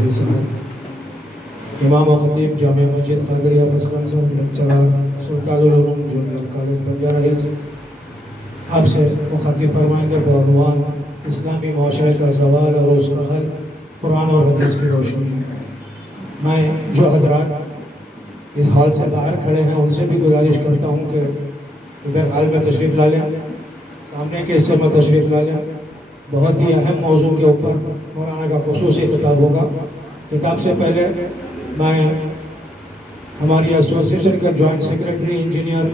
قادری صاحب، امام و خطیب جامع مسجد قادریہ پسلنسر، لیکچرار سلطان العلوم جونیئر کالج بنجارہ ہلز، آپ سے مخاطب فرمائیں گے بعنوان اسلامی معاشرے کا زوال اور اس کا حل قرآن اور حدیث کی روشنی میں۔ میں جو حضرات اس ہال سے باہر کھڑے ہیں ان سے بھی گزارش کرتا ہوں کہ ادھر ہال میں تشریف لا لیں، سامنے کے حصے میں تشریف لا لیں۔ بہت ہی اہم موضوع کے اوپر مولانا کا خصوصی خطاب ہوگا۔ خطاب سے پہلے میں ہماری ایسوسیشن کے جوائنٹ سیکرٹری انجینئر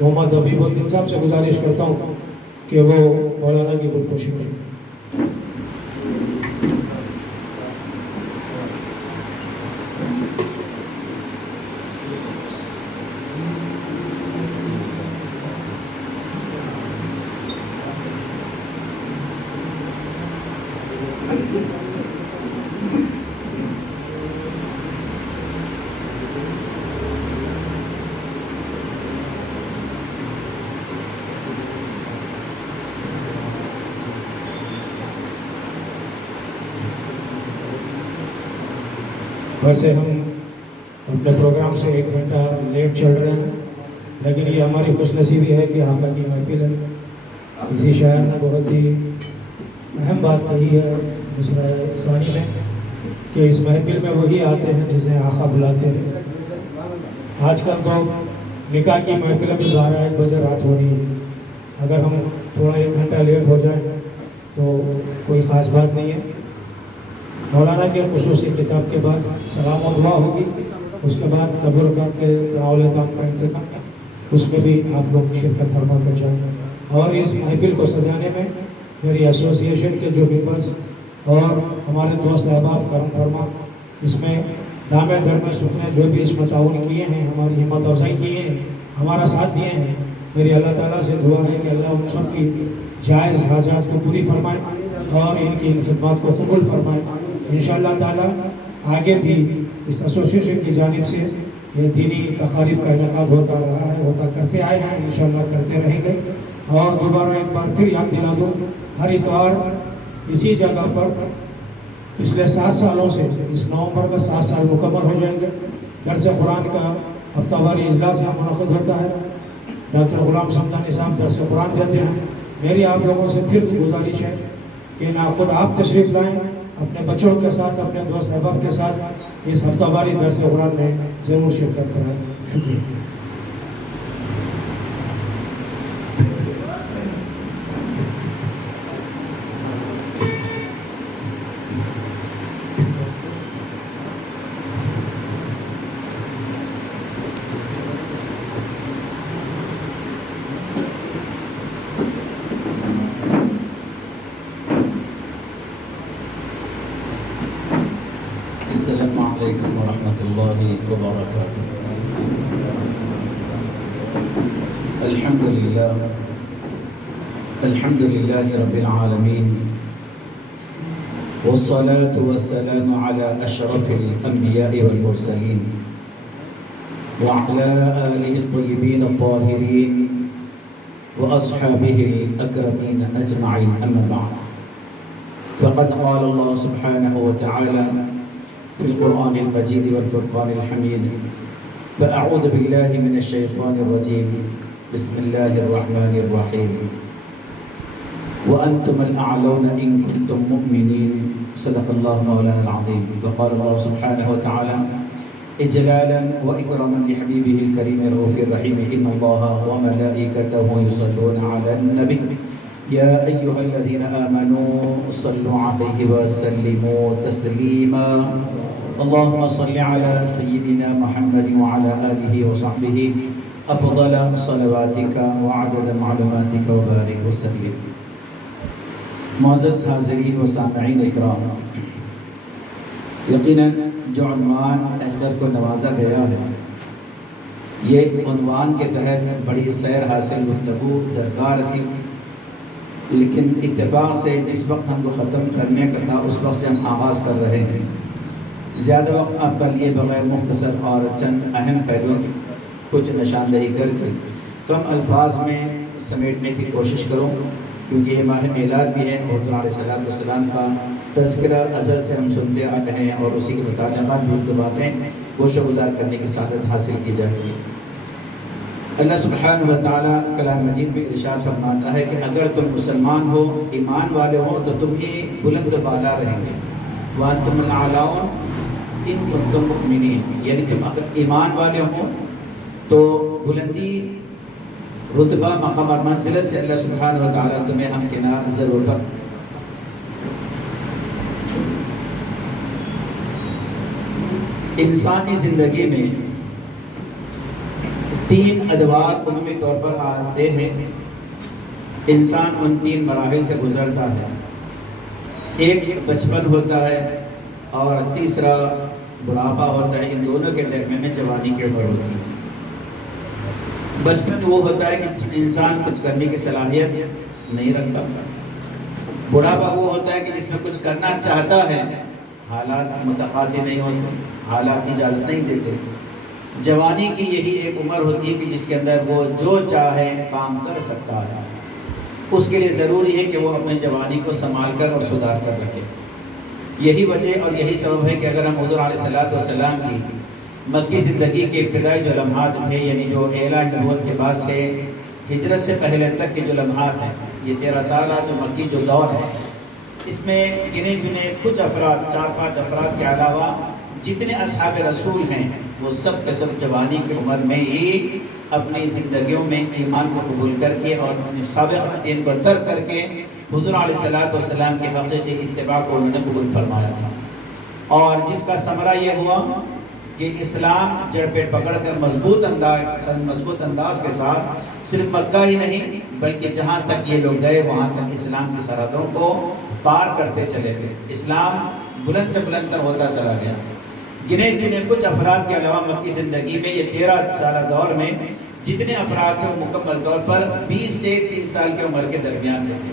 محمد حبیب الدین صاحب سے گزارش کرتا ہوں کہ وہ مولانا کی گلپوشی کریں۔ ویسے ہم اپنے پروگرام سے 1 گھنٹہ لیٹ چل رہے ہیں، لیکن یہ ہماری خوش نصیبی ہے کہ آقا کی محفل ہے۔ کسی شاعر نے بہت ہی اہم بات کہی ہے مصرع ثانی میں کہ اس محفل میں وہی آتے ہیں جسے آقا بلاتے ہیں۔ آج کل تو نکاح کی محفلیں بھی 12-1 بجے رات ہو رہی ہے۔ اگر ہم تھوڑا 1 گھنٹہ لیٹ ہو جائیں تو کوئی خاص بات نہیں ہے۔ مولانا کے خصوصی خطاب کے بعد سلام و دعا ہوگی، اس کے بعد تبرکات کے تناول تام کا انتظام، اس میں بھی آپ لوگ شرکت فرما کر جائیں۔ اور اس محفل کو سجانے میں میری ایسوسیشن کے جو ممبرز اور ہمارے دوست احباب کرم فرما، اس میں دامے درمے سکنے جو بھی اس میں تعاون کیے ہیں، ہماری ہمت افزائی کیے ہیں، ہمارا ساتھ دیے ہیں، میری اللہ تعالیٰ سے دعا ہے کہ اللہ ان سب کی جائز حاجات کو پوری فرمائے اور ان کی ان خدمات کو قبول فرمائے۔ انشاءاللہ تعالیٰ آگے بھی اس ایسوسیشن کی جانب سے یہ دینی تقاریب کا انعقاد ہوتا رہا ہے، ہوتا کرتے آئے ہیں، انشاءاللہ کرتے رہیں گے۔ اور دوبارہ ایک بار پھر یاد دلا دوں، ہر اتوار اسی جگہ پر پچھلے 7 سالوں سے اس نومبر میں 7 سال مکمل ہو جائیں گے، درس قرآن کا ہفتہ واری اجلاس یہاں منعقد ہوتا ہے۔ ڈاکٹر غلام سمدانی صاحب درس قرآن دیتے ہیں۔ میری آپ لوگوں سے پھر گزارش ہے کہ نہ خود آپ تشریف لائیں، اپنے بچوں کے ساتھ، اپنے دوست احباب کے ساتھ اس ہفتہ واری درس قرآن میں ضرور شرکت کرائیں۔ شکریہ۔ السلام علیکم ورحمۃ اللہ وبرکاتہ۔ الحمد للہ رب العالمین، والصلاة والسلام على اشرف الانبیاء والمرسلین وعلى آلہ الطیبین الطاہرین واصحابہ الاکرمین اجمعین، اما بعد، فقد قال اللہ سبحانہ وتعالی في القرآن المجيد والفرقان الحميد، فأعوذ بالله من الشيطان الرجيم، بسم الله الرحمن الرحيم، وأنتم الأعلون إن كنتم مؤمنين، صدق الله مولانا العظيم۔ وقال الله سبحانه وتعالى إجلالا وإكراما لحبيبه الكريم الرؤوف الرحيم، إن الله وملائكته يصلون على النبي يا أيها الذين آمنوا صلوا عليه وسلموا تسليما، اللهم صل على سيدنا محمد وعلى آله وصحبه أفضل صلواتك وعدد معلوماتك وبارك وسلم۔ معزز حاضرین و سامعین اکرام، یقیناً جو عنوان احضر کو نوازا گیا ہے، یہ عنوان کے تحت بڑی سیر حاصل گفتگو درکار تھی، لیکن اتفاق سے جس وقت ہم کو ختم کرنے کا تھا اس وقت سے ہم آغاز کر رہے ہیں۔ زیادہ وقت آپ کا لیے بغیر مختصر اور چند اہم پہلوؤں کی کچھ نشاندہی کر کے کم الفاظ میں سمیٹنے کی کوشش کروں، کیونکہ یہ ماہ میلاد بھی ہے، حضور علیہ السلام کا تذکرہ ازل سے ہم سنتے آ رہے ہیں اور اسی کے متعلقات بھی دو باتیں گوشہ گزار کرنے کی سعادت حاصل کی جائے گی۔ اللہ سبحانہ و تعالیٰ کلام مجید میں ارشاد فرماتا ہے کہ اگر تم مسلمان ہو، ایمان والے ہو، تو تم ہی بلند و بالا رہیں گے۔ وَأَنْتُمُ الْأَعْلَوْنَ إِن كُنتُم مُؤْمِنِينَ، یعنی تم اگر ایمان والے ہو تو بلندی، رتبہ، مقام اور منزلت سے اللہ سبحانہ و تعالیٰ تمہیں ہمکنار ضرور کر۔ انسانی زندگی میں تین ادوار عمومی طور پر آتے ہیں۔ انسان ان تین مراحل سے گزرتا ہے۔ ایک بچپن ہوتا ہے اور تیسرا بڑھاپا ہوتا ہے۔ ان دونوں کے درمیان میں جوانی کی عمر ہوتی ہے۔ بچپن وہ ہوتا ہے کہ انسان کچھ کرنے کی صلاحیت نہیں رکھتا۔ بڑھاپا وہ ہوتا ہے کہ جس میں کچھ کرنا چاہتا ہے، حالات متقاضی نہیں ہوتے، حالات اجازت نہیں دیتے۔ جوانی کی یہی ایک عمر ہوتی ہے کہ جس کے اندر وہ جو چاہے کام کر سکتا ہے۔ اس کے لیے ضروری ہے کہ وہ اپنے جوانی کو سنبھال کر اور سدھار کر رکھے۔ یہی وجہ اور یہی سبب ہے کہ اگر ہم حضور علیہ السلام کی مکی زندگی کے ابتدائی جو لمحات تھے، یعنی جو اعلان نبوت کے بعد سے ہجرت سے پہلے تک کے جو لمحات ہیں، یہ 13 سالہ جو مکی جو دور ہے، اس میں گنے چنے کچھ افراد، 4-5 افراد کے علاوہ جتنے اصحاب رسول ہیں وہ سب کے سب جوانی کی عمر میں ہی اپنی زندگیوں میں ایمان کو قبول کر کے اور اپنے سابق دین کو ترک کر کے حضور علیہ السلام کے حقیقی اتباع کو انہوں نے قبول فرمایا تھا۔ اور جس کا ثمرہ یہ ہوا کہ اسلام جڑ پیٹ پکڑ کر مضبوط انداز کے ساتھ صرف مکہ ہی نہیں بلکہ جہاں تک یہ لوگ گئے وہاں تک اسلام کی سرحدوں کو پار کرتے چلے گئے۔ اسلام بلند سے بلند تر ہوتا چلا گیا۔ گنے چنے کچھ افراد کے علاوہ مکی زندگی میں یہ 13 سالہ دور میں جتنے افراد تھے وہ مکمل طور پر 20 سے 30 سال کی عمر کے درمیان میں تھے۔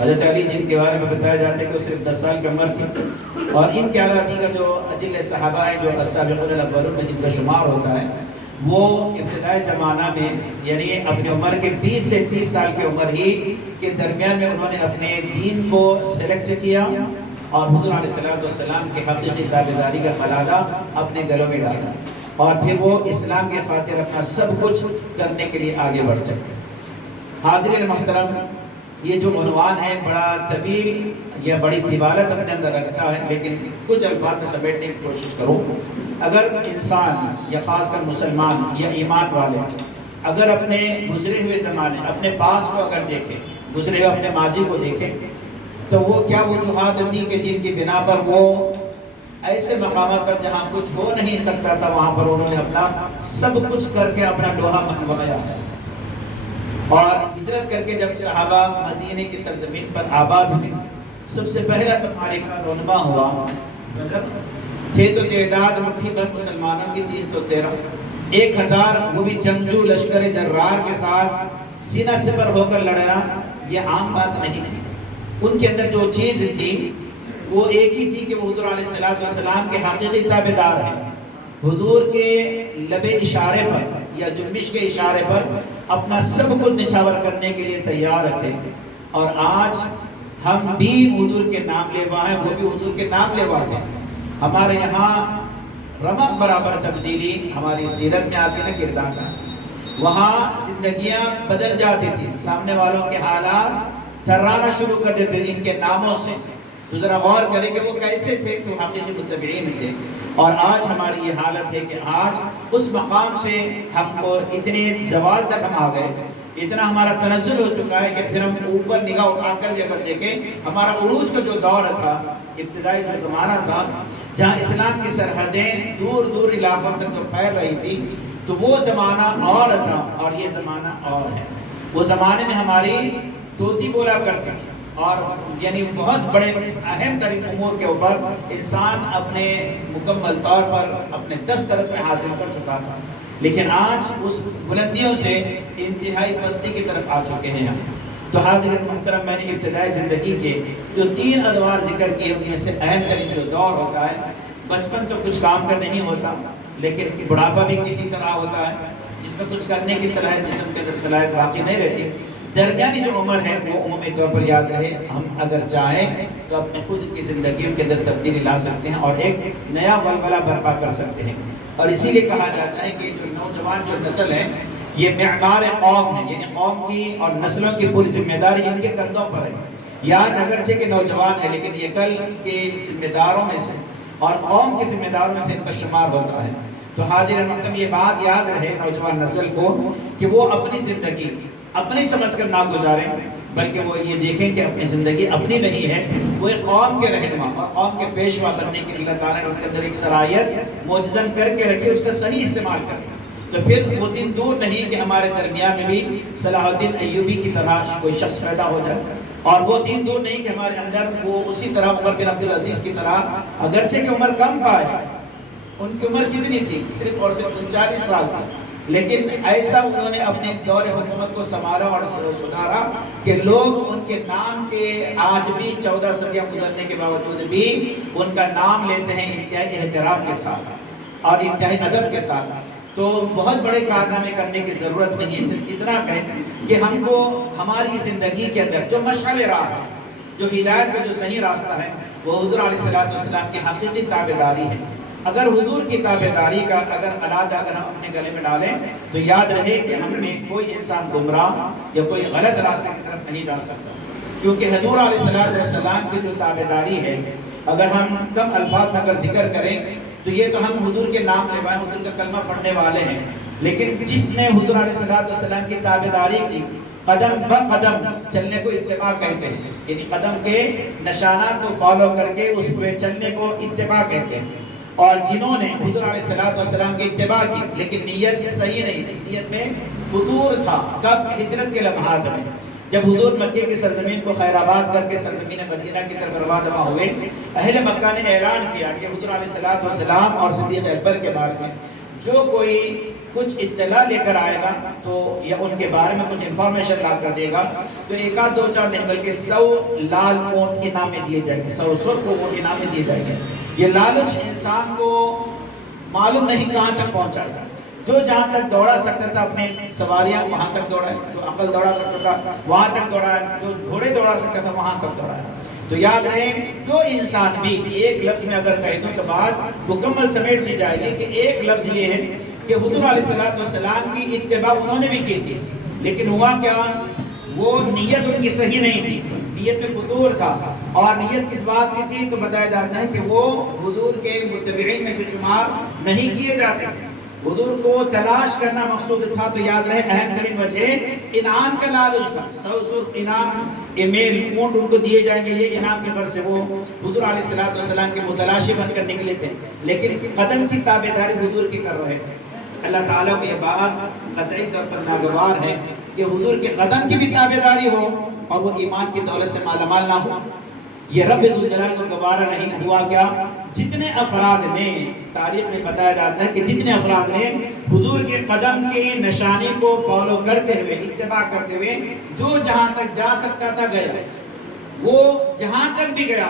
حضرت علی جن کے بارے میں بتایا جاتا ہے کہ وہ صرف 10 سال کی عمر تھی، اور ان کے علاوہ دیگر جو اجل صحابہ ہیں جو السابقون الاولون میں جن کا شمار ہوتا ہے، وہ ابتدائی زمانہ میں یعنی اپنی عمر کے 20 سے 30 سال کی عمر ہی کے درمیان میں انہوں نے اپنے دین کو سلیکٹ کیا اور حضور علیہ السلام کے حقیقی تابعداری کا قلادہ اپنے گلوں میں ڈالا، اور پھر وہ اسلام کے خاطر اپنا سب کچھ کرنے کے لیے آگے بڑھ چکے۔ حاضرین محترم، یہ جو عنوان ہے بڑا طویل یا بڑی طوالت اپنے اندر رکھتا ہے، لیکن کچھ الفاظ میں سمیٹنے کی کوشش کروں۔ اگر انسان یا خاص کر مسلمان یا ایمان والے اگر اپنے گزرے ہوئے زمانے، اپنے پاس کو اگر دیکھیں، گزرے ہوئے اپنے ماضی کو دیکھیں، تو وہ کیا وجوہات تھی کہ جن کی بنا پر وہ ایسے مقامات پر جہاں کچھ ہو نہیں سکتا تھا وہاں پر انہوں نے اپنا سب کچھ کر کے اپنا لوہا منوایا، اور ہجرت کر کے جب صحابہ مدینے کی سرزمین پر آباد ہوئے، سب سے پہلا تو معرکہ رونما ہوا۔ تھے تو تعداد مٹھی بھر مسلمانوں کی 313، 1000 وہ بھی جنگجو لشکر جرار کے ساتھ سینہ سپر ہو کر لڑنا یہ عام بات نہیں تھی۔ ان کے اندر جو چیز تھی وہ ایک ہی تھی کہ وہ حضور علیہ السلام کے حقیقی تابعدار ہیں، حضور کے لب اشارے پر یا جنبش کے اشارے پر اپنا سب کچھ نچھاور کرنے کے لیے تیار تھے۔ اور آج ہم بھی حضور کے نام لیوا ہیں، وہ بھی حضور کے نام لیوا تھے۔ ہمارے یہاں رمق برابر تبدیلی ہماری سیرت میں آتی ہے، کردار میں آتی ہے۔ وہاں زندگیاں بدل جاتی تھی، سامنے والوں کے حالات تھرانا شروع کر دیتے ان کے ناموں سے۔ تو ذرا غور کریں کہ وہ کیسے تھے، تو حقیقی متبعین تھے۔ اور آج ہماری یہ حالت ہے کہ آج اس مقام سے ہم کو اتنے زوال تک ہم آ گئے، اتنا ہمارا تنزل ہو چکا ہے کہ پھر ہم اوپر نگاہ اٹھا کر بھی اگر دیکھیں، ہمارا عروج کا جو دور تھا، ابتدائی جو زمانہ تھا جہاں اسلام کی سرحدیں دور دور علاقوں تک جو پھیل رہی تھی، تو وہ زمانہ اور تھا اور یہ زمانہ اور ہے۔ وہ زمانے میں ہماری طوطی بولا کرتی تھی، اور یعنی بہت بڑے اہم ترین امور کے اوپر انسان اپنے مکمل طور پر اپنے دسترس میں حاصل کر چکا تھا، لیکن آج اس بلندیوں سے انتہائی پستی کی طرف آ چکے ہیں ہم۔ تو حاضرین محترم، میں نے ابتدائی زندگی کے جو 3 ادوار ذکر کیے ان میں سے اہم ترین جو دور ہوتا ہے، بچپن تو کچھ کام کا نہیں ہوتا، لیکن بڑھاپا بھی کسی طرح ہوتا ہے جس میں کچھ کرنے کی صلاحیت، جسم کے اندر صلاحیت باقی نہیں رہتی۔ درمیانی جو عمر ہے وہ عمومی طور پر یاد رہے، ہم اگر چاہیں تو اپنے خود کی زندگیوں کے اندر تبدیلی لا سکتے ہیں اور ایک نیا ولولہ برپا کر سکتے ہیں۔ اور اسی لیے کہا جاتا ہے کہ جو نوجوان جو نسل ہے یہ معمار قوم ہے، یعنی قوم کی اور نسلوں کی پوری ذمہ داری ان کے کندھوں پر ہے۔ یاد اگرچہ کہ نوجوان ہے لیکن یہ کل کے ذمہ داروں میں سے اور قوم کے ذمہ داروں میں سے ان کا شمار ہوتا ہے۔ تو حاضر محترم یہ بات یاد رہے نوجوان نسل کو کہ وہ اپنی زندگی اپنی سمجھ کر نہ گزاریں، بلکہ وہ یہ دیکھیں کہ اپنی زندگی اپنی نہیں ہے، وہ ایک قوم کے رہنما اور قوم کے پیشوا بننے کے لیے اللہ تعالیٰ نے ان کے اندر ایک صلاحیت معجزن کر کے رکھی، اس کا صحیح استعمال کریں۔ تو پھر وہ دن دور نہیں کہ ہمارے درمیان میں بھی صلاح الدین ایوبی کی طرح کوئی شخص پیدا ہو جائے، اور وہ دن دور نہیں کہ ہمارے اندر وہ اسی طرح عمر بن عبدالعزیز کی طرح، اگرچہ کہ عمر کم پائے، ان کی عمر کتنی تھی؟ صرف اور صرف 39 سال تھی، لیکن ایسا انہوں نے اپنے دور حکومت کو سنبھالا اور سدھارا کہ لوگ ان کے نام کے آج بھی 14 صدیاں گزرنے کے باوجود بھی ان کا نام لیتے ہیں انتہائی احترام کے ساتھ اور انتہائی ادب کے ساتھ۔ تو بہت بڑے کارنامے کرنے کی ضرورت نہیں ہے، صرف اتنا کہیں کہ ہم کو ہماری زندگی کے اندر جو مشعل راہ ہے، جو ہدایت کا جو صحیح راستہ ہے، وہ حضور علیہ السلام کی حقیقی تابعداری ہے۔ اگر حضور کی تابعداری کا اگر ہم اپنے گلے میں ڈالیں تو یاد رہے کہ ہم میں کوئی انسان گمراہ یا کوئی غلط راستے کی طرف نہیں جا سکتا، کیونکہ حضور علیہ السلام کی جو تابعداری ہے، اگر ہم کم الفاظ میں اگر ذکر کریں تو یہ تو ہم حضور کے نام لیوائیں، حضور کا کلمہ پڑھنے والے ہیں، لیکن جس نے حضور علیہ السلام کی تابعداری کی، قدم بہ قدم چلنے کو اتباع کہتے ہیں، یعنی قدم کے نشانات کو فالو کر کے اس پہ چلنے کو اتباع کہتے ہیں۔ اور جنہوں نے حضور علیہ السلام کی اتباع کی لیکن نیت صحیح نہیں تھی، نیت میں فطور تھا، کب؟ ہجرت کے لمحات میں، جب حضور مکے کی سرزمین کو خیر آباد کر کے سرزمین مدینہ کی طرف رواں دواں ہوئے، اہل مکہ نے اعلان کیا کہ حضور علیہ السلام اور صدیق اکبر کے بارے میں جو کوئی کچھ اطلاع لے کر آئے گا تو یا ان کے بارے میں کچھ انفارمیشن لا کر دے گا تو ایک آدھ 2-4 نہیں بلکہ 100 لال اونٹ انعام میں دیے جائیں گے، 100 سرخ اونٹ انعام میں دیے جائیں گے۔ یہ لالچ انسان کو معلوم نہیں کہاں تک پہنچائے گا۔ جو جہاں تک دوڑا سکتا تھا اپنے سواریاں وہاں تک دوڑا ہے، جو عقل دوڑا سکتا تھا وہاں تک دوڑا ہے، جو گھوڑے دوڑا سکتا تھا وہاں تک دوڑا ہے۔ تو یاد رہے جو انسان بھی ایک لفظ میں اگر کہہ دوں تو بات مکمل سمیٹ دی جائے گی کہ ایک لفظ یہ ہے کہ حضور علیہ السلام کی اتباع انہوں نے بھی کی تھی، لیکن ہوا کیا؟ وہ نیت ان کی صحیح نہیں تھی، نیت میں فطور تھا، اور نیت کس بات کی تھی تو بتایا جاتا ہے کہ وہ حضور کے متبعین میں سے شمار نہیں کیے جاتے تھے۔ حضور کو تلاش کرنا مقصود تھا، تو یاد رہے اہم ترین وجہ انعام کا لالچ تھا۔ 100 سرخ انعام ایمیل اونٹ ان کو دیے جائیں گے، یہ انعام کے غرض سے وہ حضور علیہ السلام کے متلاشی بن کر نکلے تھے، لیکن قدم کی تابعداری حضور کی کر رہے تھے۔ اللہ تعالیٰ کو یہ بات قطعی طور پر ناگوار ہے کہ حضور کے قدم کی بھی تابعداری ہو اور وہ ایمان کی دولت سے مالا مال نہ ہو، یہ رب ذوالجلال کو گوارا نہیں۔ ہوا کیا؟ جتنے افراد نے، تاریخ میں بتایا جاتا ہے کہ جتنے افراد نے حضور کے قدم کی نشانی کو فالو کرتے ہوئے، اتباع کرتے ہوئے جو جہاں تک جا سکتا تھا گیا، وہ جہاں تک بھی گیا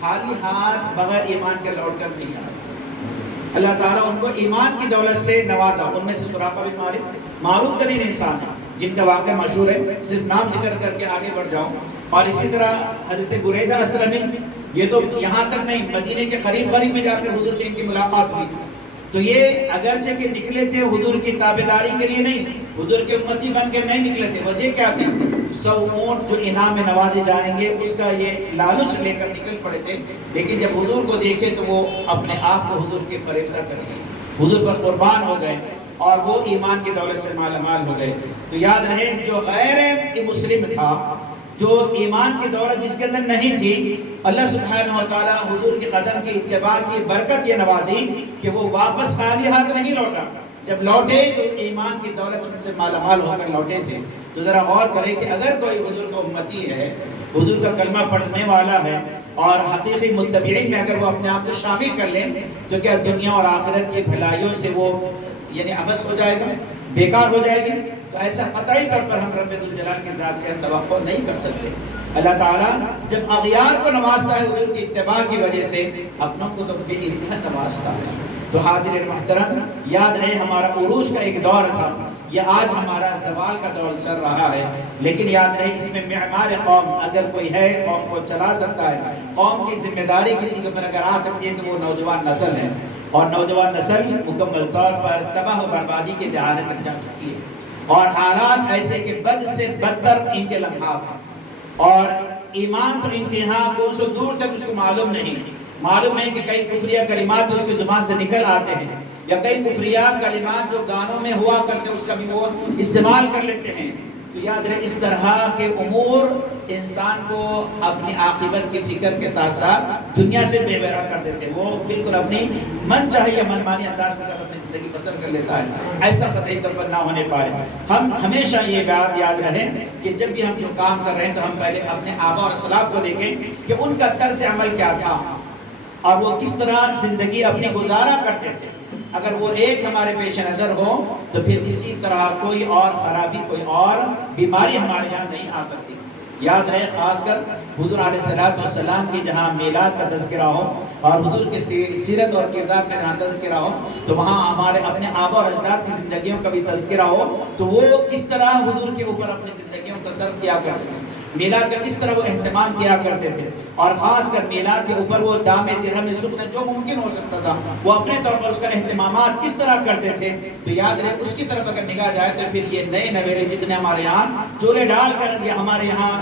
خالی ہاتھ بغیر ایمان کے لوٹ کر نہیں آیا۔ اللہ تعالیٰ ان کو ایمان کی دولت سے نوازا۔ ان میں سے سراقہ بن مالک معروف ترین انسان ہے جن کا واقعہ مشہور ہے، صرف نام ذکر کر کے آگے بڑھ جاؤں۔ اور اسی طرح حضرت بریدہ اسلمی، یہ تو یہاں تک نہیں، مدینے کے قریب میں جا کر حضور سے ان کی ملاقات ہوئی تھی۔ تو یہ اگرچہ کہ نکلے تھے حضور کی تابعداری کے لیے نہیں، حضور کے امتی بن کے نہیں نکلے تھے۔ وجہ کیا تھی؟ 100 اونٹ جو انعام میں نوازے جائیں گے اس کا یہ لالچ لے کر نکل پڑے تھے، لیکن جب حضور کو دیکھے تو وہ اپنے آپ کو حضور کے فریفتہ کر گئے، حضور پر قربان ہو گئے اور وہ ایمان کی دولت سے مالا مال ہو گئے۔ تو یاد رہے جو غیر مسلم تھا، جو ایمان کی دولت جس کے اندر نہیں تھی، اللہ سبحانہ و تعالیٰ حضور کے قدم کی اتباع کی برکت یہ نوازی کہ وہ واپس خالی ہاتھ نہیں لوٹا۔ جب لوٹے تو ایمان کی دولت ان سے مالا مال ہو کر لوٹے تھے۔ تو ذرا غور کریں کہ اگر کوئی حضور کا امتی ہے، حضور کا کلمہ پڑھنے والا ہے اور حقیقی متبعین میں اگر وہ اپنے آپ کو شامل کر لیں تو کیا دنیا اور آخرت کی بھلائیوں سے وہ یعنی عبث ہو جائے گا، بیکار ہو جائے گی؟ تو ایسا قطعی طور پر ہم رب ذوالجلال کی ذات سے ہم توقع نہیں کر سکتے۔ اللہ تعالیٰ جب اغیار کو نوازتا ہے حضور کی اتباع کی وجہ سے، اپنوں کو تو بے انتہا نوازتا ہے۔ تو حاضرین محترم، یاد رہے ہمارا عروج کا ایک دور تھا، یہ آج ہمارا زوال کا دور چل رہا ہے، لیکن یاد رہے اس میں معمار قوم اگر کوئی ہے، قوم کو چلا سکتا ہے، قوم کی ذمہ داری کسی کے اوپر اگر آ سکتی ہے تو وہ نوجوان نسل ہے، اور نوجوان نسل مکمل طور پر تباہ و بربادی کے دہانے تک جا چکی ہے، اور حالات ایسے کہ بد سے بدتر ان کے لمحات ہیں، اور ایمان تو ان کے یہاں کو سو دور تک اس کو معلوم نہیں کہ کئی کفریہ کلمات بھی اس کی زبان سے نکل آتے ہیں، یا کئی کفریہ کلمات جو گانوں میں ہوا کرتے ہیں اس کا بھی وہ استعمال کر لیتے ہیں۔ تو یاد رہے اس طرح کے امور انسان کو اپنی عاقبت کی فکر کے ساتھ ساتھ دنیا سے بے بہرا کر دیتے ہیں، وہ بالکل اپنی من چاہیے یا من مانی انداز کے ساتھ اپنی زندگی بسر کر لیتا ہے۔ ایسا قطعی طور پر نہ ہونے پائے۔ ہم ہمیشہ یہ بات یاد رہے کہ جب بھی ہم جو کام کر رہے ہیں تو ہم پہلے اپنے آبا اور اسلاف کو دیکھیں کہ ان کا طرز عمل کیا تھا اور وہ کس طرح زندگی اپنی گزارا کرتے تھے۔ اگر وہ ایک ہمارے پیش نظر ہو تو پھر اسی طرح کوئی اور خرابی، کوئی اور بیماری ہمارے یہاں نہیں آ سکتی۔ یاد رہے خاص کر حضور علیہ السلام کی جہاں میلاد کا تذکرہ ہو اور حضور کے سیرت اور کردار کا جہاں تذکرہ ہو تو وہاں ہمارے اپنے آبا اور اجداد کی زندگیوں کا بھی تذکرہ ہو تو وہ کس طرح حضور کے اوپر اپنی زندگیوں کا صرف کیا کرتے تھے، میلاد کا کس طرح وہ اہتمام کیا کرتے تھے، اور خاص کر میلاد کے اوپر وہ دام درہم سکن جو ممکن ہو سکتا تھا وہ اپنے طور پر اس کا اہتمامات کس طرح کرتے تھے۔ تو یاد رہے اس کی طرف اگر نگاہ جائے تو پھر یہ نئے نویلے جتنے ہمارے یہاں چولے ڈال کر یا ہمارے یہاں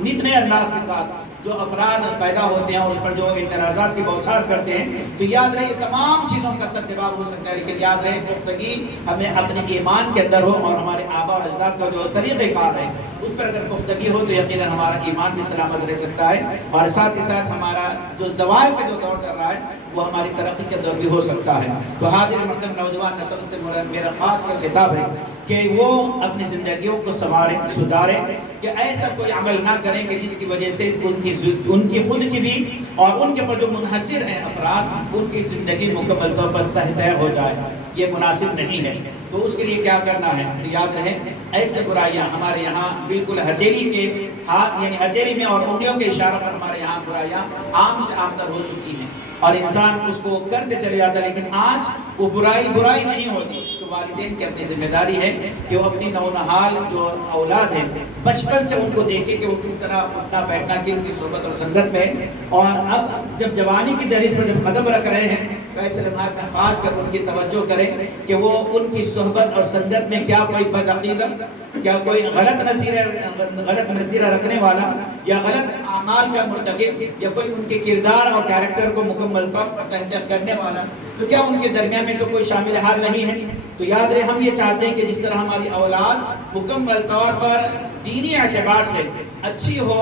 نت نئے انداز کے ساتھ جو افراد پیدا ہوتے ہیں اور اس پر جو اعتراضات کی بوچھار کرتے ہیں، تو یاد رہے یہ تمام چیزوں کا سدباب ہو سکتا ہے، لیکن یاد رہے پختگی ہمیں اپنے ایمان کے اندر ہو اور ہمارے آبا اور اجداد کا جو طریقہ کار ہے اس پر اگر پختگی ہو تو یقیناً ہمارا ایمان بھی سلامت رہ سکتا ہے، اور ساتھ ہی ساتھ ہمارا جو زوال کا جو دور چل رہا ہے وہ ہماری ترقی کے دور بھی ہو سکتا ہے۔ تو حاضر محترم نوجوان نسل سے میرا خاص کا خطاب ہے کہ وہ اپنی زندگیوں کو سدھاریں، کہ ایسا کوئی عمل نہ کریں کہ جس کی وجہ سے ان کی خود کی بھی اور ان کے پر جو منحصر ہیں افراد ان کی زندگی مکمل طور پر تہہ ہو جائے، یہ مناسب نہیں ہے۔ تو اس کے لیے کیا کرنا ہے؟ تو یاد رہے ایسے برائیاں ہمارے یہاں بالکل ہتھیلی کے ہاتھ یعنی ہتھیلی میں اور انگلیوں کے اشاروں پر ہمارے یہاں برائیاں عام سے عام تر ہو چکی ہیں اور انسان اس کو کرتے چلے جاتا ہے، لیکن آج وہ برائی نہیں ہوتی۔ تو والدین کی اپنی ذمہ داری ہے کہ وہ اپنی نونہال جو اولاد ہے بچپن سے ان کو دیکھے کہ وہ کس طرح اٹھنا بیٹھنا کی ان کی صحبت اور سنگت میں، اور اب جب جوانی کی دہلیز پر جب قدم رکھ رہے ہیں تو ایسے لمحات میں خاص کر ان کی توجہ کریں کہ وہ ان کی صحبت اور سنگت میں کیا کوئی بدعقیدہ، کیا کوئی غلط نظریہ رکھنے والا یا غلط اعمال کا مرتکب یا کوئی ان کے کردار اور کیریکٹر کو مکمل طور پر تہذیب کرنے والا، تو کیا ان کے درمیان میں تو کوئی شامل حال نہیں ہے۔ تو یاد رہے ہم یہ چاہتے ہیں کہ جس طرح ہماری اولاد مکمل طور پر دینی اعتبار سے اچھی ہو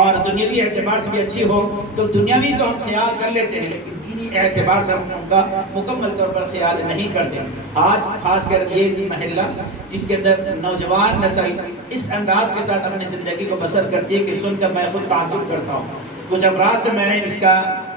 اور دنیاوی اعتبار سے بھی اچھی ہو، تو دنیاوی تو ہم خیال کر لیتے ہیں لیکن دینی اعتبار سے ہم ان کا مکمل طور پر خیال نہیں کرتے۔ آج خاص کر یہ محلہ جس کے اندر نوجوان نسل اس انداز کے ساتھ اپنی زندگی کو بسر کرتی ہے کہ سن کر میں خود تعجب کرتا ہوں۔ کچھ افراد سے میں نے اس کا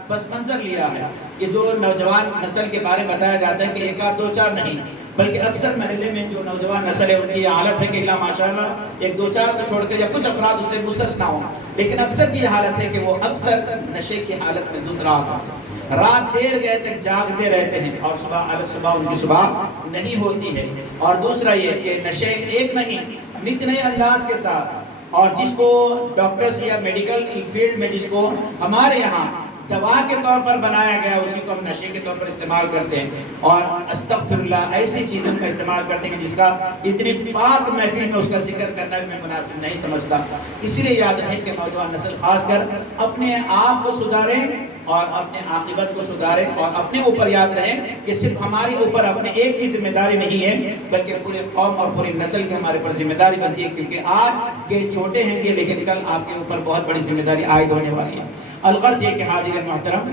پس منظر لیا ہے کہ جو نوجوان نسل کے بارے میں بتایا جاتا ہے کہ ایک آدھ دو چار نہیں بلکہ اکثر محلے میں جو نوجوان نسل ہے ان کی یہ حالت ہے کہ اللہ ماشاءاللہ ایک دو چار کو چھوڑ کر یا کچھ افراد اس سے مستثنا ہوں، لیکن اکثر کی یہ حالت ہے کہ وہ اکثر نشے کی حالت میں دھند رہا کرتے ہیں، رات دیر گئے تک جاگتے رہتے ہیں اور صبح ان کی صبح نہیں ہوتی ہے۔ اور دوسرا یہ کہ نشے ایک نہیں نت نئے انداز کے ساتھ، اور جس کو ڈاکٹرز یا میڈیکل فیلڈ میں جس کو ہمارے یہاں دوا کے طور پر بنایا گیا اسی کو ہم نشے کے طور پر استعمال کرتے ہیں، اور استغفراللہ ایسی چیزوں کا استعمال کرتے ہیں جس کا اتنی پاک محفل میں اس کا ذکر کرنا بھی میں مناسب نہیں سمجھتا۔ اس لیے یاد رہے کہ نوجوان نسل خاص کر اپنے آپ کو سدھاریں اور اپنے عاقبت کو سدھاریں، اور اپنے اوپر یاد رہے کہ صرف ہمارے اوپر اپنے ایک کی ذمہ داری نہیں ہے بلکہ پورے قوم اور پوری نسل کی ہمارے پر ذمہ داری بنتی ہے، کیونکہ آج کے چھوٹے ہیں گے لیکن کل آپ کے اوپر بہت بڑی ذمہ داری عائد ہونے والی ہے۔ الغرض یہ کہ حاضرین محترم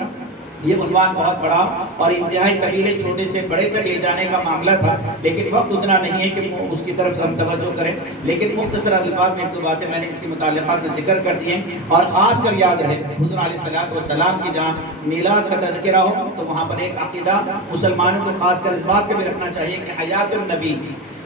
یہ عنوان بہت بڑا اور انتہائی طویل چھوٹے سے بڑے تک لے جانے کا معاملہ تھا، لیکن وقت اتنا نہیں ہے کہ اس کی طرف ہم توجہ کریں، لیکن مختصر الفاظ میں ایک دو باتیں میں نے اس کی متعلقات میں ذکر کر دی ہیں۔ اور خاص کر یاد رہے حضور علیہ السلام کی جہاں میلاد کا تذکرہ ہو تو وہاں پر ایک عقیدہ مسلمانوں کو خاص کر اس بات کا بھی رکھنا چاہیے کہ حیات النبی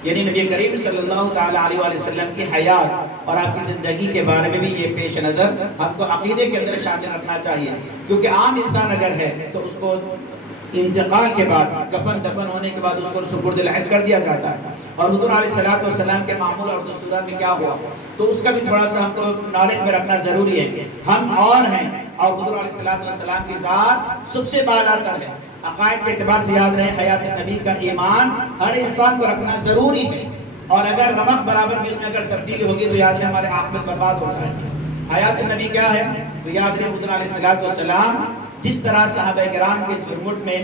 یعنی نبی کریم صلی اللہ تعالیٰ علیہ وآلہ وسلم کی حیات اور آپ کی زندگی کے بارے میں بھی یہ پیش نظر ہم کو عقیدے کے اندر شامل رکھنا چاہیے، کیونکہ عام انسان اگر ہے تو اس کو انتقال کے بعد کفن دفن ہونے کے بعد اس کو سپرد العہد کر دیا جاتا ہے، اور حضور علیہ السلام کے معمول اور دستورات میں کیا ہوا تو اس کا بھی تھوڑا سا ہم کو نالج میں رکھنا ضروری ہے۔ ہم اور ہیں اور حضور علیہ السلام کی ذات سب سے بالا تر ہے۔ عقائد کے اعتبار سے یاد رہے حیات نبی کا ایمان ہر انسان کو رکھنا ضروری ہے، اور اگر رمق برابر بھی اس میں اگر تبدیلی ہوگی تو یاد رہے ہمارے عاقبت برباد ہو جائے گی۔ حیات نبی کیا ہے؟ تو یاد رہے حضور علیہ السلام جس طرح صحابہ کرام کے جرمٹ میں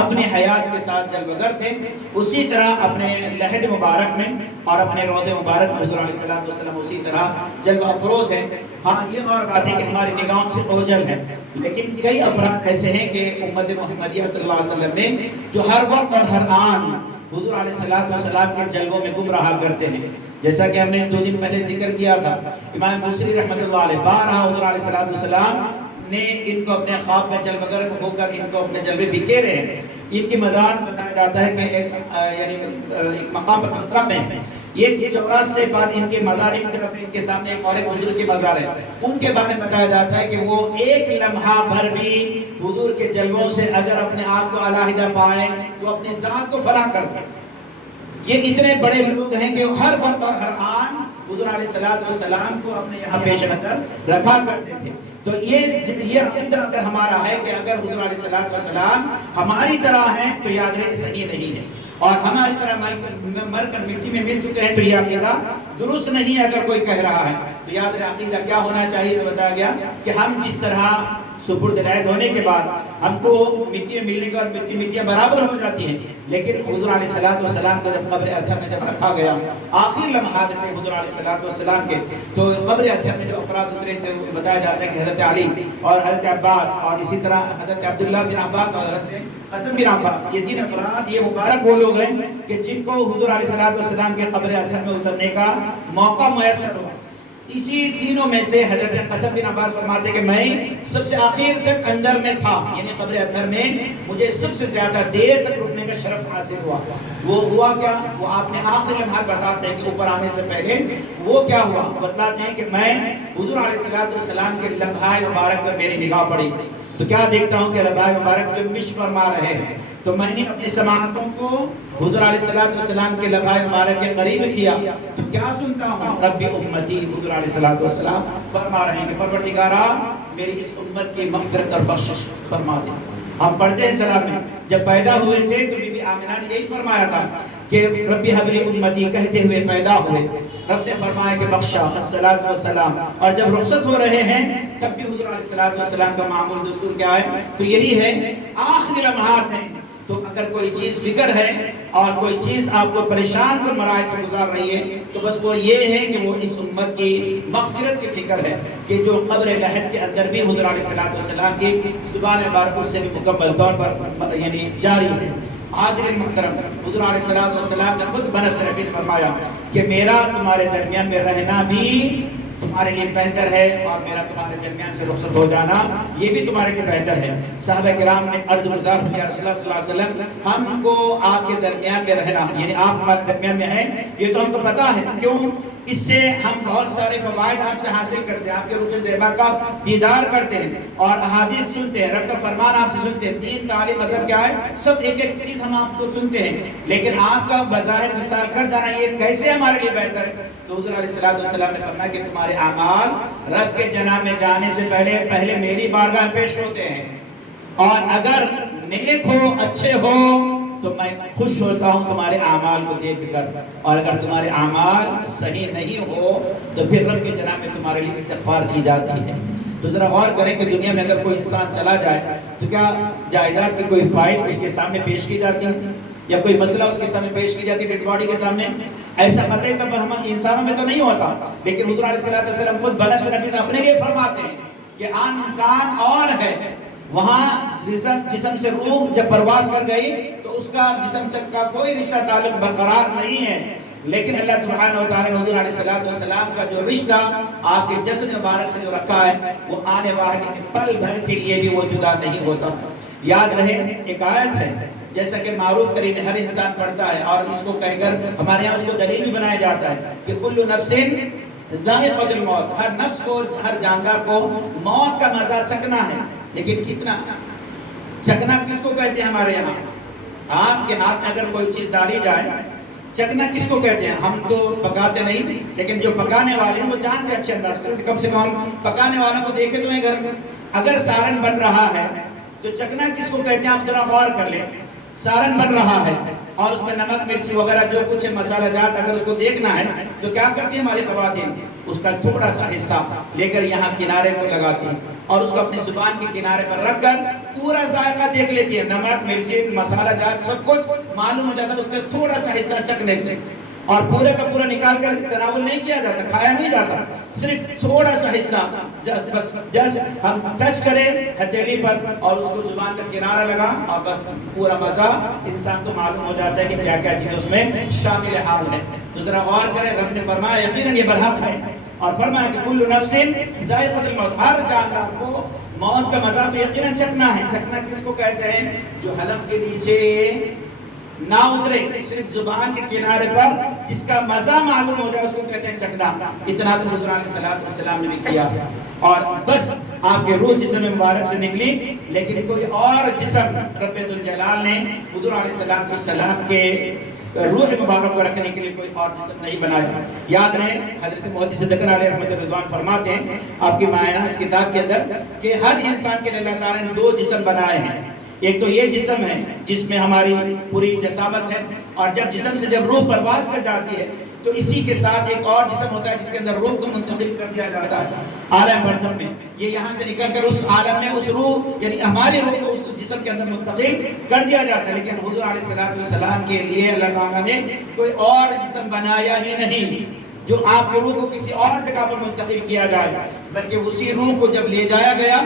اپنے حیات کے ساتھ جلوگر تھے، اسی طرح اپنے لحد مبارک میں اور اپنے روض مبارک میں حضور علیہ السلام اسی طرح جلوہ افروز ہیں۔ ہاں یہ اور بات ہے کہ ہماری نگاہوں سے اوجل ہے، لیکن کئی افراد ایسے ہیں کہ امت محمدیہ صلی اللہ علیہ وسلم میں جو ہر وقت اور ہر آن حضور علیہ السلام کے جلووں میں گم رہا کرتے ہیں۔ جیسا کہ ہم نے 2 دن پہلے ذکر کیا تھا، امام بصری رحمۃ اللہ علیہ بارہا حضور علیہ السلام نے ان کو اپنے خواب میں جلوگر ہو کر ان کو اپنے جلوے بکھیرے ہیں۔ ان کی مزار بتایا جاتا ہے کہ ایک مقام پر بصرہ میں ہے، یہ چوراستے بعد ان کے مزار ایک طرف ان کے سامنے ایک اور ایک بزرگ کی مزار ہے، ان کے بارے میں بتایا جاتا ہے کہ وہ ایک لمحہ بھر بھی حضور کے جلووں سے اگر اپنے آپ کو علیحدہ پائیں تو اپنی ذات کو فنا کر دیں۔ یہ اتنے بڑے لوگ ہیں کہ ہر وقت اور ہر آن حضور علیہ السلام کو اپنے یہاں پیش نظر رکھا کرتے تھے۔ تو یہ اندر ہمارا ہے کہ اگر حضور علیہ السلام ہماری طرح ہیں تو یاد رہے صحیح نہیں ہے، اور ہماری طرح مر کر مٹی میں مل چکے ہیں تو یہ عقیدہ درست نہیں ہے۔ اگر کوئی کہہ رہا ہے تو یاد رہے عقیدہ کیا ہونا چاہیے، تو بتایا گیا کہ ہم جس طرح سپرد عنایت ہونے کے بعد ہم کو مٹی میں ملنے کے بعد مٹیاں برابر ہو جاتی ہیں، لیکن حضور علیہ السلام کو جب قبر اطہر میں جب رکھا گیا، آخر لمحات تھے حضور علیہ السلام کے، تو قبر اطہر میں جو افراد اترے تھے بتایا جاتا ہے کہ حضرت علی اور حضرت عباس اور اسی طرح حضرت عبداللہ بن عباس اور حضرت حسن بن عباس، یہ 3 افراد یہ مبارک وہ لوگ ہیں کہ جن کو حضور علیہ السلام کے قبر اطہر میں اترنے کا موقع میسر ہوا۔ اسی تینوں میں سے حضرت قاسم بن عباس فرماتے کہ میں سب سے آخر تک اندر میں تھا، یعنی قبر اطہر میں مجھے سب سے زیادہ دیر تک رکنے کا شرف حاصل ہوا۔ وہ ہوا کیا؟ وہ آپ نے آخری لمحات بتاتے ہیں کہ اوپر آنے سے پہلے وہ کیا ہوا، بتلاتے ہیں کہ میں حضور علیہ السلام کے لمحہ مبارک پر میری نگاہ پڑی تو کیا دیکھتا ہوں کہ لمحہ مبارک جو مشک فرما رہے ہیں، تو میں نے اپنی سماعتوں کو حضور علیہ السلام کے لمحہ مبارک کے قریب کیا تو کیا سنتا ہوں، رب امتی، حضور علیہ السلام فرما رہے ہیں کہ پروردگارا میری اس امت کی مغفرت اور بخشش فرما دے۔ ہم پڑھتے ہیں سلام میں جب پیدا ہوئے تھے تو بی بی آمنہ نے یہی فرمایا تھا کہ رب حب لی امتی کہتے ہوئے پیدا ہوئے، رب نے فرمایا کہ بخشا الصلاۃ والسلام، اور جب رخصت ہو رہے ہیں تب بھی حضور علیہ السلام کا معمول دستور کیا ہے، تو یہی ہے آخری لمحات میں تو اگر کوئی چیز فکر ہے اور کوئی چیز آپ کو پریشان کر مراحل سے گزار رہی ہے تو بس وہ یہ ہے کہ وہ اس امت کی مغفرت کی فکر ہے کہ جو قبر لحد کے اندر بھی حضور علیہ السلام کی زبان مبارک سے بھی مکمل طور پر یعنی جاری ہے۔ حاضرین محترم، حضور علیہ السلام نے خود بنفس نفیس فرمایا کہ میرا تمہارے درمیان میں رہنا بھی تمہارے لیے بہتر ہے اور میرا تمہارے درمیان سے رخصت ہو جانا یہ بھی تمہارے لیے بہتر ہے۔ صحابہ کرام نے عرض گزار یا رسول اللہ صلی اللہ علیہ وسلم ہم کو آپ کے درمیان میں رہنا، یعنی آپ ہمارے درمیان میں ہیں، یہ تو ہم کو پتا ہے، کیوں؟ اس سے ہم بہت سارے فوائد آپ سے حاصل کرتے ہیں، آپ کے روح زیبا کا دیدار کرتے ہیں اور احادیث سنتے ہیں، رب کا فرمان آپ سے سنتے ہیں، دین تعلیم مذہب کیا ہے سب ایک ایک چیز ہم آپ کو سنتے ہیں، لیکن آپ کا بظاہر مثال کر جانا یہ کیسے ہمارے لیے بہتر ہے؟ تو حضور علیہ السلام نے فرمایا کہ تمہارے اعمال رب کے جناب میں جانے سے پہلے میری بارگاہ پیش ہوتے ہیں، اور اگر نیک ہو اچھے ہو تو میں خوش ہوتا ہوں تمہارے اعمال کو دیکھ کر، اور اگر تمہارے اعمال صحیح نہیں ہو تو پھر رب کے جناب میں تمہارے لیے استغفار کی جاتی ہے۔ تو ذرا غور کریں کہ دنیا میں اگر کوئی انسان چلا جائے تو کیا جائیداد کی کوئی فائل اس کے سامنے پیش کی جاتی ہے یا کوئی مسئلہ اس کے سامنے پیش کی جاتی ہے ڈیڈ باڈی کے سامنے؟ ایسا قطعی طور پر ہم انسانوں میں تو نہیں ہوتا، لیکن حضور علیہ السلام خود بنفس نفیس اپنے لیے فرماتے ہیں کہ عام انسان اور ہے، وہاں جسم سے روح جب پرواز کر گئی تو اس کا جسم کا کوئی رشتہ تعلق برقرار نہیں ہے، لیکن اللہ سبحانہ و تعالیٰ نے حضور علیہ السلام کا جو رشتہ آپ کے جسد مبارک سے جو رکھا ہے وہ آنے والے پل بھر کے لیے بھی وہ جدا نہیں ہوتا۔ یاد رہے ایک آیت ہے جیسا کہ معروف ترین ہر انسان پڑھتا ہے اور اس کو کہہ کر ہمارے یہاں اس کو دلیل بھی بنایا جاتا ہے کہ کل نفس ذائقۃ الموت، ہر نفس کو ہر جاندار کو موت کا مزہ چکھنا ہے، لیکن کتنا چکنا کس کو کہتے ہیں ہمارے یہاں؟ آپ کے ہاتھ میں اگر کوئی چیز ڈالی جائے چکنا کس کو کہتے ہیں؟ ہم تو پکاتے نہیں، لیکن جو پکانے والے ہیں وہ جانتے ہیں اچھے انداز سے، کم ہم پکانے والوں کو دیکھے تو ہیں گھر میں اگر سالن بن رہا ہے تو چکنا کس کو کہتے ہیں آپ ذرا غور کر لیں. سالن بن رہا ہے اور اس میں نمک مرچی وغیرہ جو کچھ مسالہ جات اگر اس کو دیکھنا ہے تو کیا کرتی ہیں ہماری خواتین؟ اس کا تھوڑا سا حصہ لے کر یہاں کنارے پر لگاتی ہیں اور اس کو اپنی زبان کے کنارے پر رکھ کر پورا ذائقہ دیکھ لیتی ہے. نمک مرچی مسالہ جات سب کچھ معلوم ہو جاتا ہے اس کا تھوڑا سا حصہ چکنے سے. اور پورے کا پورا نکال کر تناول نہیں کیا جاتا، کھایا نہیں جاتا، صرف تھوڑا سا حصہ بس ہم ٹچ کریں ہتھیلی پر اور اس کو زبان کا کنارہ لگا اور بس پورا مزہ انسان کو معلوم ہو جاتا ہے کہ کیا کیا چیز اس میں شامل حال ہے. تو ذرا غور کریں، رب نے فرمایا یقیناً یہ برحق ہے اور فرمایا کہ کل نفس ذائقۃ الموت، ہر جاندار کو موت کا مزہ تو یقیناً چکھنا ہے. چکھنا کس کو کہتے ہیں؟ جو حلق کے نیچے نہ اترے، صرف زبان کے کنارے پر جس کا مزہ معلوم ہو جائے اس کو کہتے ہیں چکھنا. اتنا تو حضور علیہ السلام نے بھی کیا اور بس آپ کے روح جسم مبارک سے نکلی، لیکن کوئی اور جسم رب الجلال نے حضور علیہ السلام کے روح مبارک کو رکھنے کے لیے کوئی اور جسم نہیں بنایا. یاد رہے حضرت محدث دکن علیہ رحمت الرضوان فرماتے ہیں آپ کی معنی اس کتاب کے اندر کہ ہر انسان کے لیے اللہ تعالیٰ نے 2 جسم بنائے ہیں. ایک تو یہ جسم ہے جس میں ہماری پوری جسامت ہے، اور جب جسم سے جب روح پرواز کر جاتی ہے تو اسی کے ساتھ ایک اور جسم ہوتا ہے جس کے اندر روح کو منتقل کر دیا جاتا ہے عالم برزخ میں. یہ یہاں سے نکل کر اس عالم میں اس روح یعنی ہماری روح کو اس جسم کے اندر منتقل کر دیا جاتا ہے. لیکن حضور علیہ السلام کے لیے اللہ تعالیٰ نے کوئی اور جسم بنایا ہی نہیں جو آپ کے روح کو کسی اور جگہ پر منتقل کیا جائے، بلکہ اسی روح کو جب لے جایا گیا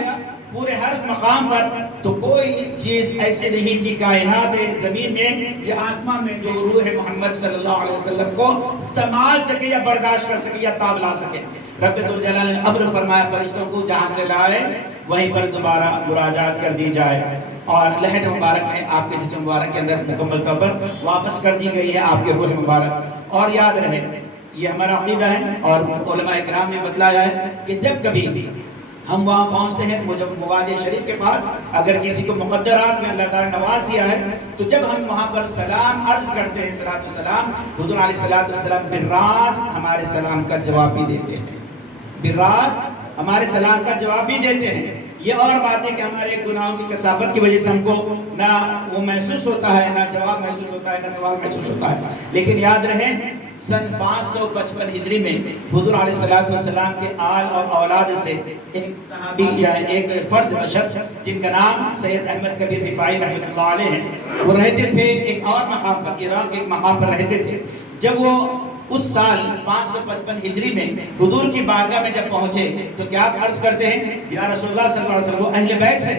پورے ہر مقام پر تو کوئی چیز ایسی نہیں تھی کائنات زمین میں یا آسمان میں جو روح محمد صلی اللہ علیہ وسلم کو سنبھال سکے یا برداشت کر سکے یا تاب لا سکے. رب الجلال نے امر فرمایا فرشتوں کو جہاں سے لائے وہیں پر دوبارہ مراجعات کر دی جائے اور لہد مبارک میں آپ کے جسم مبارک کے اندر مکمل طور پر واپس کر دی گئی ہے آپ کے روح مبارک. اور یاد رہے یہ ہمارا عقیدہ ہے اور علماء اکرام نے بتلایا ہے کہ جب کبھی ہم وہاں پہنچتے ہیں مواجہ شریف کے پاس، اگر کسی کو مقدرات میں اللہ تعالیٰ نے نواز دیا ہے تو جب ہم وہاں پر سلام عرض کرتے ہیں صلاۃ والسلام، حضور علیہ السلام بالراست ہمارے سلام کا جواب بھی دیتے ہیں. بالراست ہمارے سلام کا جواب بھی دیتے ہیں. یہ اور بات ہے کہ ہمارے گناہوں کی کثافت کی وجہ سے ہم کو نہ وہ محسوس ہوتا ہے، نہ جواب محسوس ہوتا ہے، نہ سوال محسوس ہوتا ہے. لیکن یاد رہے سن 555 ہجری میں حضور علیہ السلام کے آل اور اولاد سے ایک صحابی یا ایک فرد بشر جن کا نام سید احمد کبیر رفاعی رحمۃ اللہ علیہ ہیں، وہ رہتے تھے ایک اور مقام پر، عراق کے ایک مقام پر رہتے تھے. جب وہ اس سال 555 ہجری میں حضور کی بارگاہ میں جب پہنچے تو کیا عرض کرتے ہیں یا رسول اللہ صلی اللہ علیہ وسلم، وہ اہل بیت سے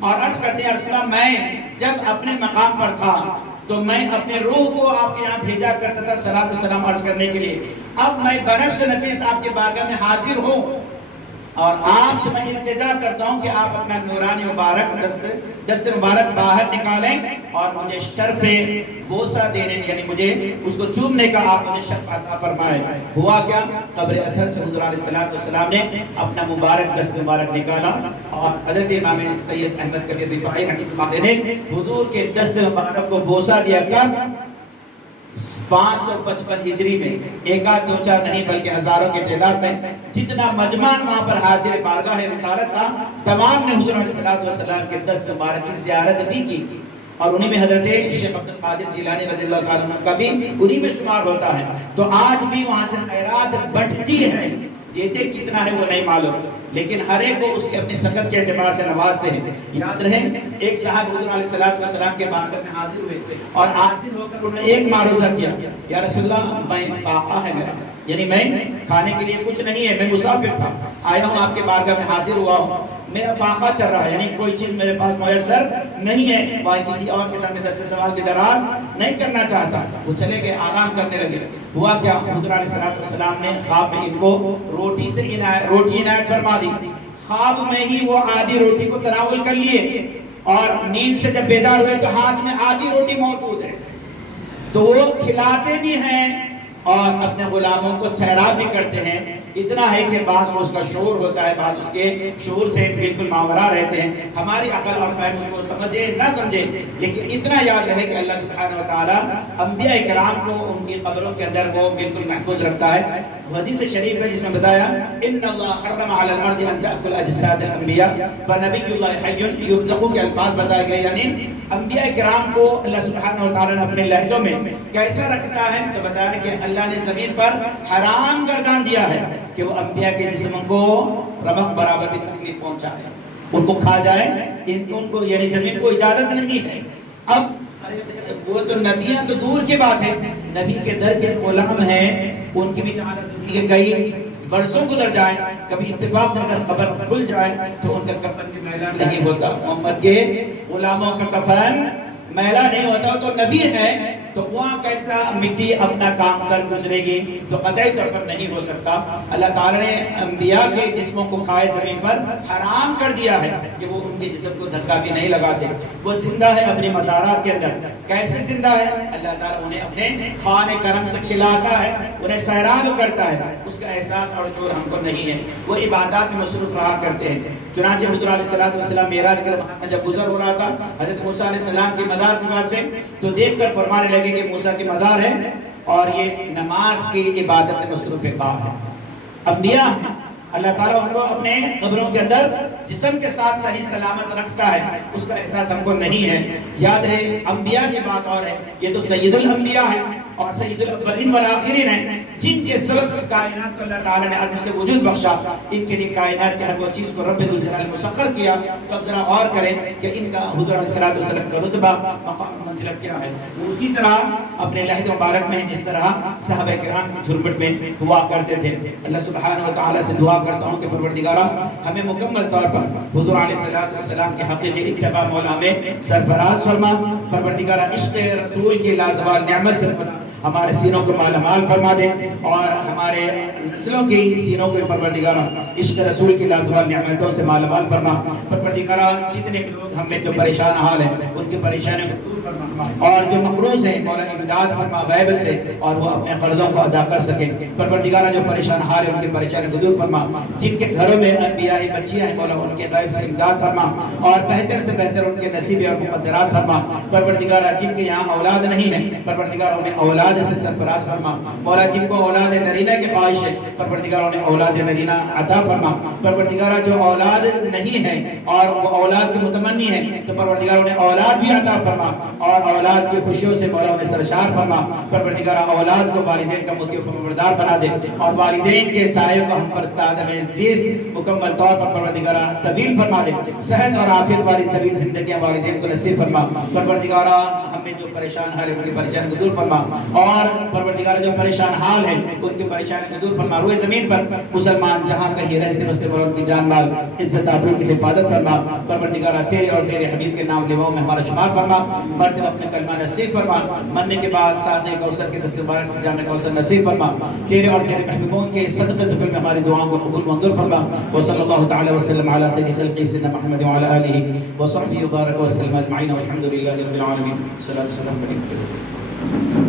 اور عرض کرتے ہیں یا رسول اللہ میں جب اپنے مقام پر تھا تو میں اپنے روح کو آپ کے یہاں بھیجا کرتا تھا صلاۃ و سلام عرض کرنے کے لیے. اب میں بنفس نفیس آپ کے بارگاہ میں حاضر ہوں اور آپ سے میں التجا کرتا ہوں کہ آپ اپنا نورانی مبارک دست مبارک باہر نکالیں اور مجھے شرف بوسہ دینے یعنی مجھے اس کو چومنے کا آپ مجھے شرف عطا فرمائے. ہوا کیا؟ قبر اطہر سے حضور علیہ السلام نے اپنا مبارک دست مبارک نکالا اور حضرت امام سید احمد کبیر رفاعی رحمۃ اللہ علیہ نے حضور کے دست مبارک کو بوسہ دیا. کب؟ 555 ہجری میں. ایک آدھ دو چار نہیں بلکہ ہزاروں کی تعداد میں جتنا مجمع وہاں پر حاضر بارگاہ رسالت تھا تمام نے حضور علیہ السلام کے دست مبارک کی زیارت بھی کی اور انہی میں حضرت شیخ عبد القادر جیلانی رضی اللہ تعالیٰ عنہ کا بھی انہی میں شمار ہوتا ہے. تو آج بھی وہاں سے خیرات بٹتی ہے، دیتے کتنا ہے وہ نہیں معلوم، لیکن ہر ایک کو اس کے اپنی سکت کے اعتبار سے نوازتے ہیں. یاد رہے ایک صاحب حضور علیہ السلام کے بارگاہ میں حاضر ہوئے اور حاضر ہو کر انہوں نے ایک معروضہ کیا یا رسول اللہ میں فاقہ ہے میرا، یعنی میں کھانے کے لیے کچھ نہیں ہے، میں مسافر تھا آیا ہوں آپ کے بارگاہ میں حاضر ہوا ہوں، میرا فاقہ چل رہا ہے یعنی کوئی چیز میرے پاس میسر نہیں ہے، وہاں کسی اور کے سامنے دست سوال کی دراز نہیں کرنا چاہتا. وہ چلے گئے آرام کرنے لگے. ہوا کیا؟ حضور علیہ السلام نے خواب میں ان کو روٹی عنایت فرما دی. خواب میں ہی وہ آدھی روٹی کو تناول کر لیے اور نیند سے جب بیدار ہوئے تو ہاتھ میں آدھی روٹی موجود ہے. تو وہ کھلاتے بھی ہیں اور اپنے غلاموں کو سیراب بھی کرتے ہیں. اتنا ہے کہ بعض کو اس کا شعور ہوتا ہے، بعض اس کے شعور سے بالکل ماورا رہتے ہیں. ہماری عقل اور فہم اس کو سمجھے نہ سمجھے، لیکن اتنا یاد رہے کہ اللہ سبحانہ وتعالی انبیاء کرام کو ان کی قبروں کے اندر وہ بالکل محفوظ رکھتا ہے. حدیث شریف ہے جس میں بتایا ان اللہ حرم علی الارض ان تاکل اجساد الانبیاء فنبی اللہ حی یرزق کے الفاظ بتائے گئے، یعنی انبیاء کرام کو اللہ سبحانہ و تعالیٰ نے اپنے لہدوں میں کیسا رکھتا ہے، تو بتایا کہ اللہ نے زمین پر حرام گردان دیا ہے کہ وہ انبیاء کے جسم کو رمق برابر بھی تکلیف پہنچائے، ان کو کھا جائے، ان کو یعنی زمین کو اجازت نہیں ہے۔ اب وہ تو نبیاں تو دور کی بات ہے، نبی کے در کے غلام ہیں، ان کی بھی حالت ہوتی ہے، کئی برسوں گزر جائیں، کبھی اتفاق سے اگر خبر کھل جائے تو ان کا کفن بھی میلا نہیں ہوتا۔ محمد کے غلاموں کا کفن میلا نہیں ہوتا، تو نبی ہے تو وہاں کیسا مٹی اپنا کام کر گزرے گی، تو قطعی طور پر نہیں ہو سکتا۔ اللہ تعالیٰ نے انبیاء کے جسموں کو کھائے زمین پر حرام کر دیا ہے کہ وہ ان کے جسم کو دھکا بھی نہیں لگاتے، وہ زندہ ہے اپنے مزارات کے اندر۔ کیسے زندہ ہے؟ اللہ تعالیٰ انہیں اپنے خوان کرم سے کھلاتا ہے، انہیں سیراب کرتا ہے، اس کا احساس اور شعور ہم کو نہیں ہے، وہ عبادات میں مصروف رہا کرتے ہیں۔ چنانچہ حضور علیہ السلام معراج کے لمحے جب گزر ہو رہا تھا حضرت موسیٰ علیہ السلام کی مزار کے پاس سے، تو دیکھ کر فرمانے لگے کہ موسیٰ کی مزار ہے اور یہ نماز کی عبادت میں مصروف کار ہے۔ انبیاء اللہ تعالیٰ ان کو اپنے قبروں کے اندر جسم کے ساتھ صحیح سلامت رکھتا ہے، اس کا احساس ہم کو نہیں ہے۔ یاد رہے انبیاء کی بات اور ہے، یہ تو سید الانبیاء ہیں اور سید الاولین والآخرین ہیں، جن کے سبب کائنات کو اللہ تعالیٰ نے عدم سے وجود بخشا، ان کے لیے کائنات کے ہر وہ چیز کو رب ذوالجلال مسخر کیا۔ تو اب ذرا غور کریں کہ ان کا حضور علیہ السلام کا رتبہ مقام منزلت کیا ہے۔ اسی طرح اپنے لہد مبارک میں جس طرح صحابہ کرام کی جھرمٹ میں ہوا کرتے تھے، اللہ سبحانہ و تعالیٰ سے دعا کرتا ہوں کہ پروردگارہ ہمیں مکمل طور پر حضور علیہ السلام کے حقیقی اتباع مولا میں سرفراز فرما۔ پروردگارہ عشق رسول کی لازوال نعمت سے ہمارے سینوں کو مالا مال فرما دے، اور ہمارے نسلوں کی سینوں کو پروردگارہ عشق رسول کی لازوال نعمتوں سے مالا مال فرما۔ پروردگارہ جتنے لوگ ہم میں جو پریشان حال ہیں ان کی پریشانیوں کو دور فرما، اور جو مقروض ہیں مولا امداد فرما غیب سے، اور وہ اپنے قرضوں کو ادا کر سکیں۔ پروردگارہ جو پریشان حال ہیں ان کی پریشانیوں کو دور فرما، جن کے گھروں میں انبیائی بچیاں ہیں مولا ان کے غیب سے امداد فرما، اور بہتر سے بہتر ان کے نصیب اور مقدرات فرما۔ پروردگارہ جن کے یہاں اولاد نہیں ہے پروردگارہ انہیں اولاد سے سرفراز فرما۔ مولا جن کو اولاد نرینہ کی خواہش ہے پروردگارہ انہیں اولاد نرینہ عطا فرما۔ پروردگارہ جو اولاد نہیں ہے اور وہ اولاد کے متمنی ہیں تو پروردگارہ انہیں اولاد بھی عطا فرما، اور اولاد کی خوشیوں سے مولا انہیں سرشار فرما۔ پروردگارہ اولاد کو والدین کا مطیع و فرمانبردار بنا دے، اور والدین کے سائے کو ہم پر تادم عزیز مکمل طور پر پروردگارہ طویل فرما دے، صحت اور عافیت والی طویل زندگیاں والدین کو نصیب فرما۔ پروردگارہ ہمیں جو پریشان حال ہے ان کی پریشانی کو دور فرما، اور پروردگارہ جو پریشان حال ہے ان کی پریشانی کو دور فرما۔ روئے زمین پر مسلمان جہاں کہیں رہتے بستے مولا ان کی جان مال عزت آبرو کی حفاظت فرما۔ پروردگارہ تیرے اور تیرے حبیب کے نام لیواؤں میں ہمارا شمار فرما، مرتے اپنے کلمہ نصیب فرما، مرنے کے بعد ساتھ کوثر کے دست مبارک سے جامع کوثر نصیب فرما۔ تیرے اور تیرے محبوبوں کے صدقے طفل میں ہماری دعاؤں کو قبول منظور فرما۔ وصلی اللہ تعالی وسلم علی خیر خلقہ سیدنا محمد وعلی آلہ وصحبہ وبارک وسلم اجمعین، والحمد للہ رب العالمین۔ صلی اللہ علیہ وسلم۔